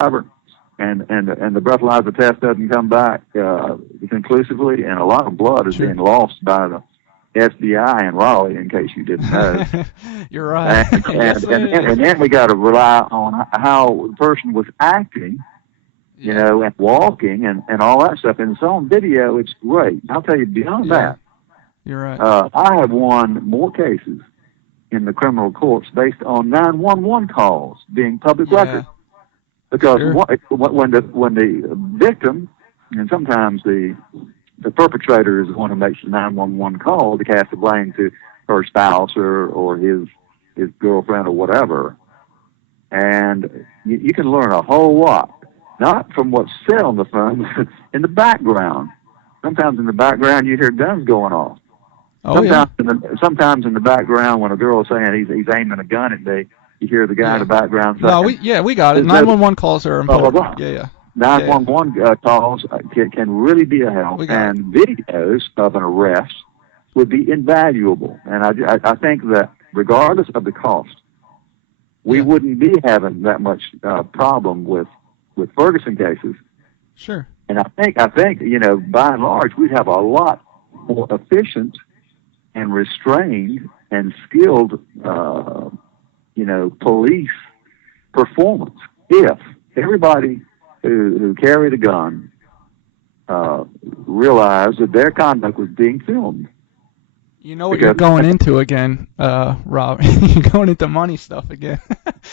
survivor, and the breathalyzer test doesn't come back conclusively, and a lot of blood is being lost by the SBI in Raleigh, in case you didn't know. You're right. And then we got to rely on how the person was acting, you know, and walking and all that stuff. And it's on video. It's great. I'll tell you, beyond that, you're right. I have won more cases in the criminal courts based on 911 calls being public record. Because when the victim, and sometimes the perpetrator is the one who makes the 911 call to cast the blame to her spouse or his girlfriend or whatever, and you can learn a whole lot, not from what's said on the phone, in the background. Sometimes in the background you hear guns going off. Sometimes in the background when a girl is saying he's aiming a gun at me, you hear the guy in the background saying, No, we got it. 911 calls are important. 911 calls can really be a help, and videos of an arrest would be invaluable. And I think that regardless of the cost, we wouldn't be having that much problem with Ferguson cases. Sure. And I think you know, by and large, we'd have a lot more efficient and restrained and skilled you know, police performance if everybody who carried a gun realized that their conduct was being filmed. You know what you're going into again, Rob. You're going into money stuff again.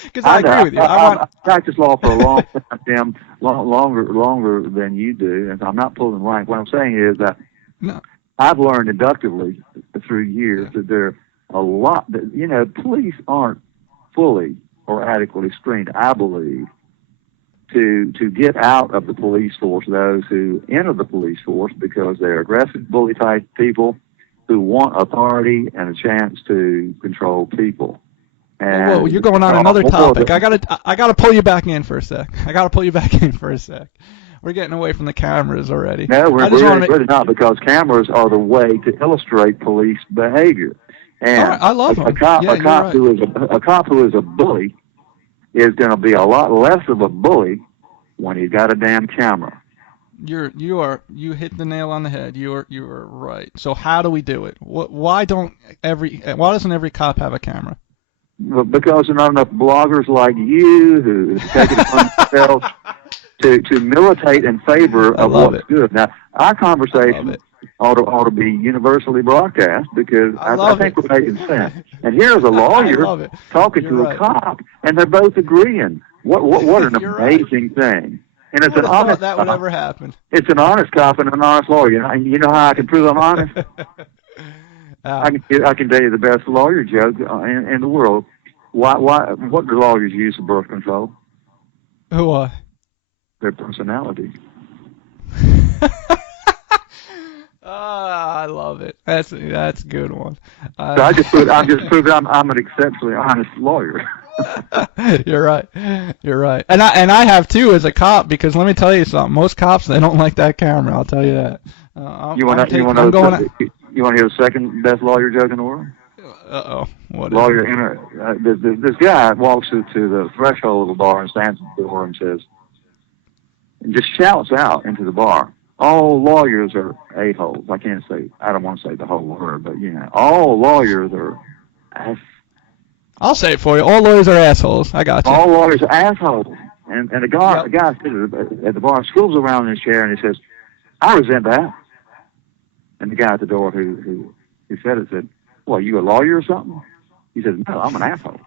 Because I agree with you. I practiced law for a long time, longer than you do, and I'm not pulling rank. What I'm saying is that I've learned inductively through years that there are a lot that, you know, police aren't fully or adequately screened, I believe, to get out of the police force those who enter the police force because they're aggressive, bully-type people who want authority and a chance to control people. And whoa, you're going on another topic. I gotta pull you back in for a sec. We're getting away from the cameras already. No, we're really not, because cameras are the way to illustrate police behavior. And I love them. A cop who is a bully is going to be a lot less of a bully when he's got a damn camera. You hit the nail on the head. You are right. So how do we do it? Why doesn't every cop have a camera? Because there are not enough bloggers like you who take it upon themselves to militate in favor of what's good. Now, our conversation ought to be universally broadcast, because I think we're making sense. And here's a lawyer talking to a cop, and they're both agreeing. What an amazing thing! And it's an honest. That would ever happen. It's an honest cop and an honest lawyer. You know how I can prove I'm honest? I can tell you the best lawyer joke in the world. What do lawyers use for birth control? Who? Their personality. I love it. That's a good one. So I'm just proving I'm an exceptionally honest lawyer. You're right. And I have too as a cop, because let me tell you something. Most cops, they don't like that camera. I'll tell you that. You want to hear the second best lawyer joke in the world? What lawyer? This guy walks to the threshold of the bar and stands at the door and says, and just shouts out into the bar, all lawyers are a-holes. I don't want to say the whole word, but you know, all lawyers are I'll say it for you. All lawyers are assholes. I got you. All lawyers are assholes. And a guy at the bar scrolls around in his chair and he says, I resent that. And the guy at the door who said it said, well, you a lawyer or something? He says, no, I'm an asshole.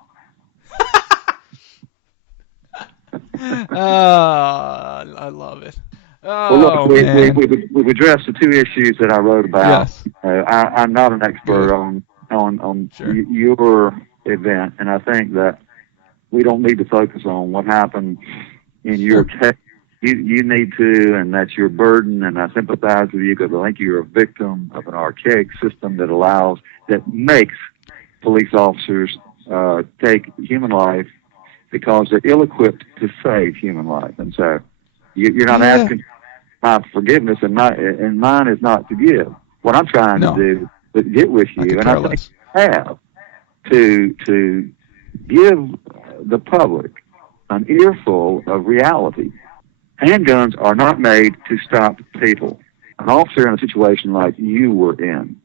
I love it. Well, look, we've addressed the two issues that I wrote about. Yes. I'm not an expert on your event, and I think that we don't need to focus on what happened in your case. You need to, and that's your burden, and I sympathize with you, because I think you're a victim of an archaic system that makes police officers take human life because they're ill-equipped to save human life. And so you're not asking my forgiveness, and mine is not to give. What I'm trying to do is get with you, and I think you have to give the public an earful of reality. Handguns are not made to stop people. An officer in a situation like you were in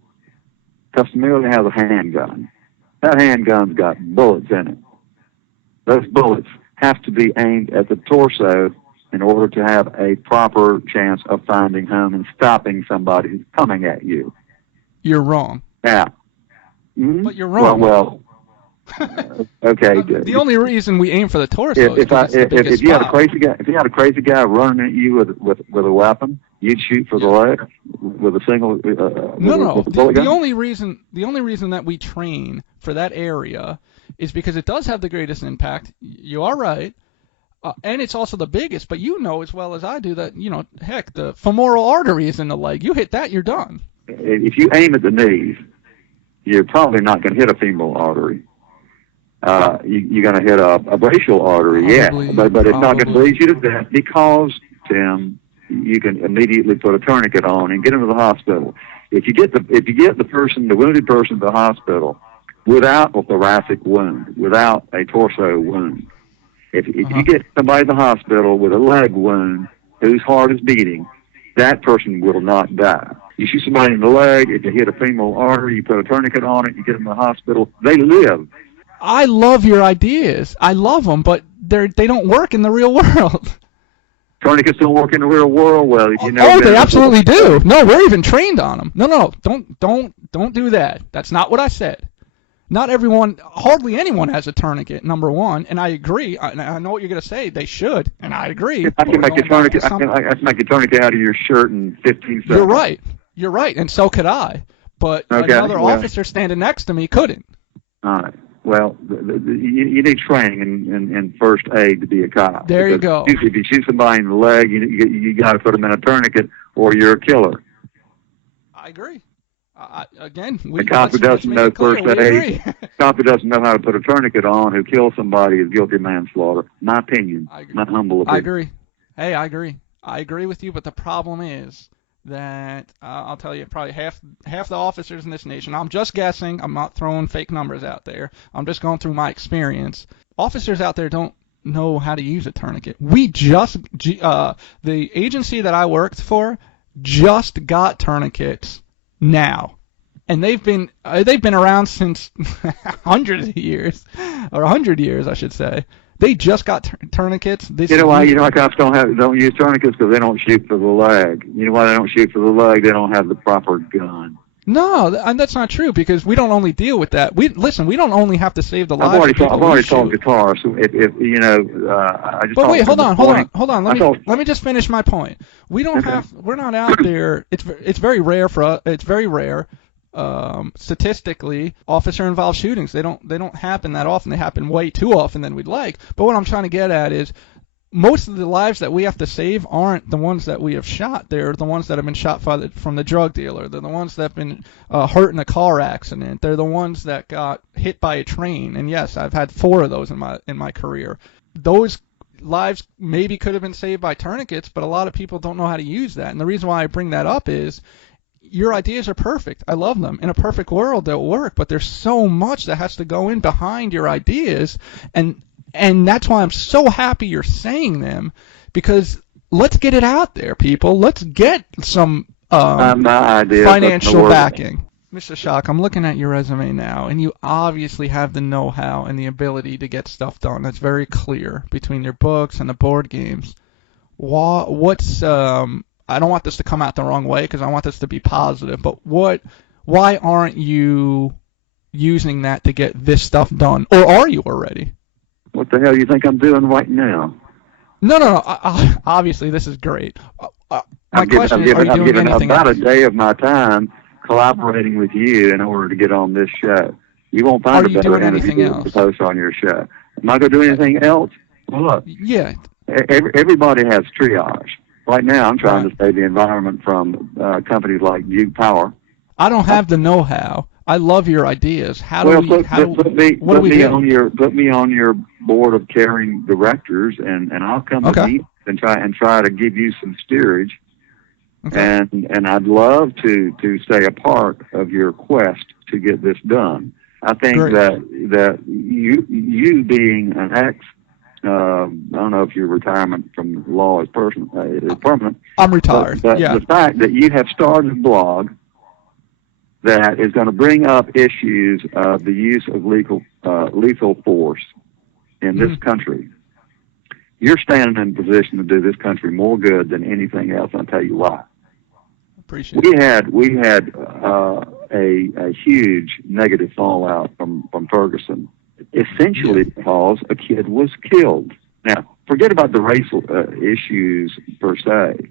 customarily has a handgun. That handgun's got bullets in it. Those bullets have to be aimed at the torso in order to have a proper chance of finding home and stopping somebody who's coming at you. You're wrong. Yeah. But you're wrong. Well, okay. The only reason we aim for the torso is because it's the biggest if you had a spot. crazy guy running at you with a weapon, you'd shoot for the leg with a single No. with a bullet gun? The only reason that we train for that area is because it does have the greatest impact. You are right. And it's also the biggest, but you know as well as I do that, heck, the femoral artery is in the leg. You hit that, you're done. If you aim at the knees, you're probably not going to hit a femoral artery. You're going to hit a brachial artery, but it's not going to bleed you to death because, Tim, you can immediately put a tourniquet on and get him to the hospital. If you get the wounded person to the hospital without a thoracic wound, without a torso wound, if you get somebody to the hospital with a leg wound whose heart is beating, that person will not die. You shoot somebody in the leg, if you hit a femoral artery, you put a tourniquet on it, you get them to the hospital, they live. I love your ideas. I love them, but they don't work in the real world. Tourniquets don't work in the real world well. They absolutely do. No, we're even trained on them. No, don't do that. That's not what I said. Not everyone, hardly anyone has a tourniquet, number one, and I agree. I know what you're going to say. They should, and I agree. I can make a tourniquet. I can make a tourniquet out of your shirt in 15 seconds. You're right, and so could I. But another officer standing next to me couldn't. All right. Well, you need training in first aid to be a cop. There you go. If you shoot somebody in the leg, you got to put them in a tourniquet, or you're a killer. I agree. The cop who doesn't know first aid, cop who doesn't know how to put a tourniquet on, who kills somebody, is guilty of manslaughter. My opinion, my humble opinion. I agree. Hey, I agree. I agree with you, but the problem is that I'll tell you, probably half the officers in this nation. I'm just guessing. I'm not throwing fake numbers out there. I'm just going through my experience. Officers out there don't know how to use a tourniquet. The agency that I worked for just got tourniquets now, and they've been around since hundreds of years, or 100 years, I should say. They just got tourniquets. You know why cops don't use tourniquets? Because they don't shoot for the leg. You know why they don't shoot for the leg? They don't have the proper gun. No, and that's not true, because we don't only deal with that. We don't only have to save the lives of people. I've already talked to cars. So if I just. But wait, hold on. Let me just finish my point. We're not out there. It's very rare for us. It's very rare. Statistically, officer-involved shootings, they don't happen that often. They happen way too often than we'd like. But what I'm trying to get at is, most of the lives that we have to save aren't the ones that we have shot. They're the ones that have been shot from the drug dealer. They're the ones that have been hurt in a car accident. They're the ones that got hit by a train. And yes, I've had 4 of those in my career. Those lives maybe could have been saved by tourniquets, but a lot of people don't know how to use that. And the reason why I bring that up is, your ideas are perfect. I love them. In a perfect world, they'll work, but there's so much that has to go in behind your ideas, and that's why I'm so happy you're saying them, because let's get it out there, people. Let's get some financial backing. Mr. Schock, I'm looking at your resume now, and you obviously have the know-how and the ability to get stuff done. That's very clear between your books and the board games. I don't want this to come out the wrong way, because I want this to be positive, but why aren't you using that to get this stuff done? Or are you already? What the hell do you think I'm doing right now? No. Obviously, this is great. My question is, are you doing anything else? I'm giving about a day of my time collaborating with you in order to get on this show. You won't find a better interview to post on your show. Am I going to do anything else? Well, look. Yeah. Everybody has triage. Right now, I'm trying to save the environment from companies like Duke Power. I don't have the know-how. I love your ideas. Put me on your board of caring directors, and I'll come to meet and try to give you some steerage. Okay. And I'd love to stay a part of your quest to get this done. I think that you being an I don't know if your retirement from law is permanent. I'm retired. But yeah. the fact that you have started a blog that is going to bring up issues of the use of lethal force in this country, you're standing in a position to do this country more good than anything else. I'll tell you why. Appreciate We had a huge negative fallout from Ferguson, essentially because a kid was killed. Now, forget about the racial issues per se.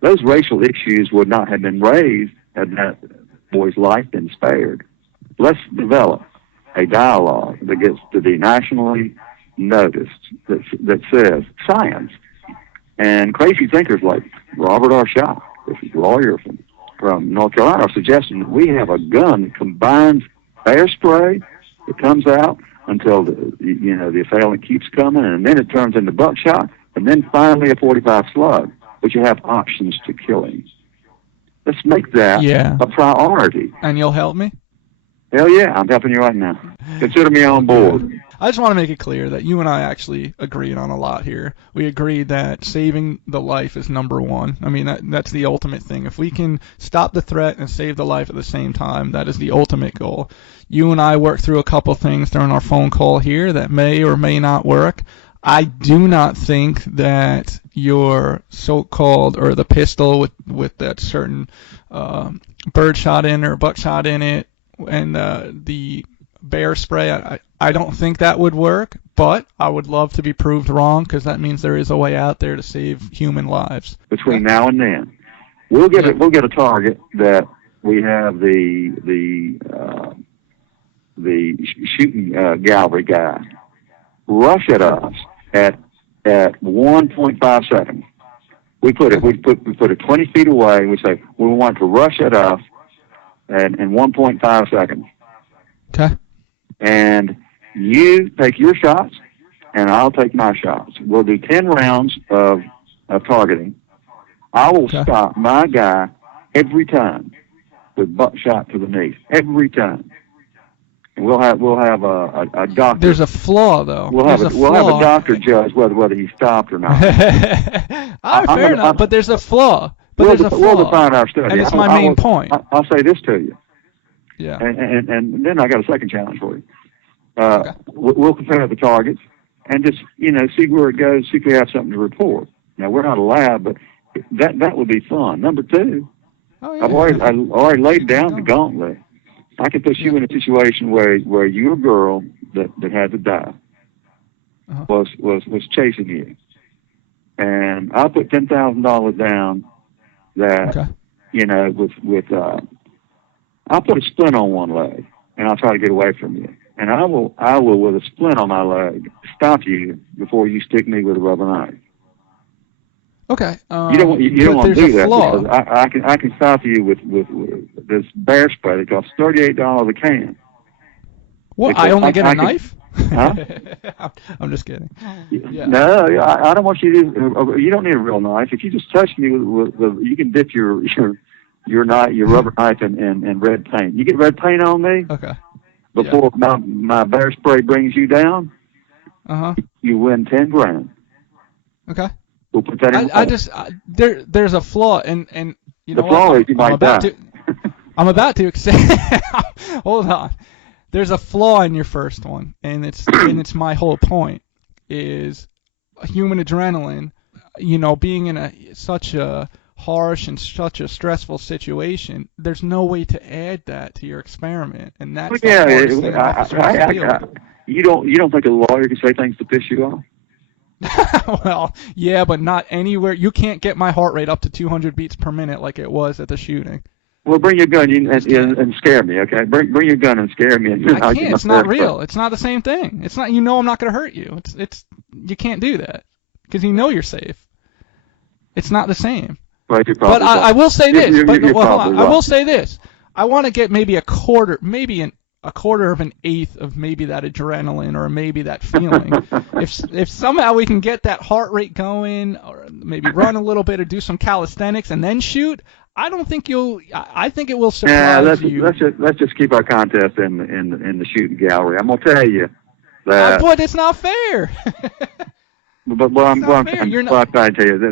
Those racial issues would not have been raised had that boy's life been spared. Let's develop a dialogue that gets to be nationally noticed, that says science. And crazy thinkers like Robert R. Shaw, this is a lawyer from North Carolina, are suggesting that we have a gun that combines bear spray that comes out until the assailant keeps coming, and then it turns into buckshot, and then finally a .45 slug, but you have options to killing. Let's make that a priority. And you'll help me? Hell yeah, I'm helping you right now. Consider me on board. I just want to make it clear that you and I actually agreed on a lot here. We agreed that saving the life is number one. I mean, that's the ultimate thing. If we can stop the threat and save the life at the same time, that is the ultimate goal. You and I worked through a couple things during our phone call here that may or may not work. I do not think that your so-called, or the pistol with that certain birdshot in or buckshot in it, and the bear spray, I don't think that would work, but I would love to be proved wrong, because that means there is a way out there to save human lives. Between now and then, we'll get a target that we have the shooting gallery guy rush at us at 1.5 seconds. We put it 20 feet away, and we say we want to rush at us in 1.5 seconds. Okay. And you take your shots, and I'll take my shots. We'll do 10 rounds of targeting. I will stop my guy every time with buckshot to the knee, every time. And we'll have a doctor. There's a flaw, though. We'll have a doctor judge whether he stopped or not. Fair enough, but there's a flaw. We'll define our study. And it's my main point. I'll say this to you. Yeah. And then I got a second challenge for you. We'll compare the targets and just see where it goes. See if we have something to report. Now, we're not a lab, but that would be fun. Number two, I've already laid down the gauntlet. I can put you in a situation where your girl that had to die was chasing you, and I'll put $10,000 down that I'll put a splint on one leg, and I'll try to get away from you. And I will, with a splint on my leg, stop you before you stick me with a rubber knife. Okay. You don't want to do that, because I can stop you with this bear spray that costs $38 a can. What? I only get a knife? Huh? I'm just kidding. Yeah. No, I don't want you to. You don't need a real knife. If you just touch me you can dip your rubber knife in red paint. You get red paint on me. Okay. Before my bear spray brings you down. You win $10,000. Okay. We'll put that in. There's a flaw, and you know the flaw is you might die. I'm about to accept. Hold on. There's a flaw in your first one, and it's my whole point is human adrenaline. Being in such a harsh and such a stressful situation, there's no way to add that to your experiment, and that's you don't think a lawyer can say things to piss you off? Well, yeah, but not anywhere. You can't get my heart rate up to 200 beats per minute like it was at the shooting. Well, bring your gun and scare me, okay? Bring your gun and scare me. And I can't. It's not real. It's not the same thing. It's not. I'm not going to hurt you. It's. You can't do that because you're safe. It's not the same. Well, but I will say this. I will say this. I want to get maybe a quarter of an eighth of maybe that adrenaline or maybe that feeling. if somehow we can get that heart rate going, or maybe run a little bit or do some calisthenics and then shoot, I don't think I think it will surprise you. Let's just keep our contest in the shooting gallery. I'm gonna tell you that. But it's not fair. But what I'm It's not fair. You're not- trying to tell you is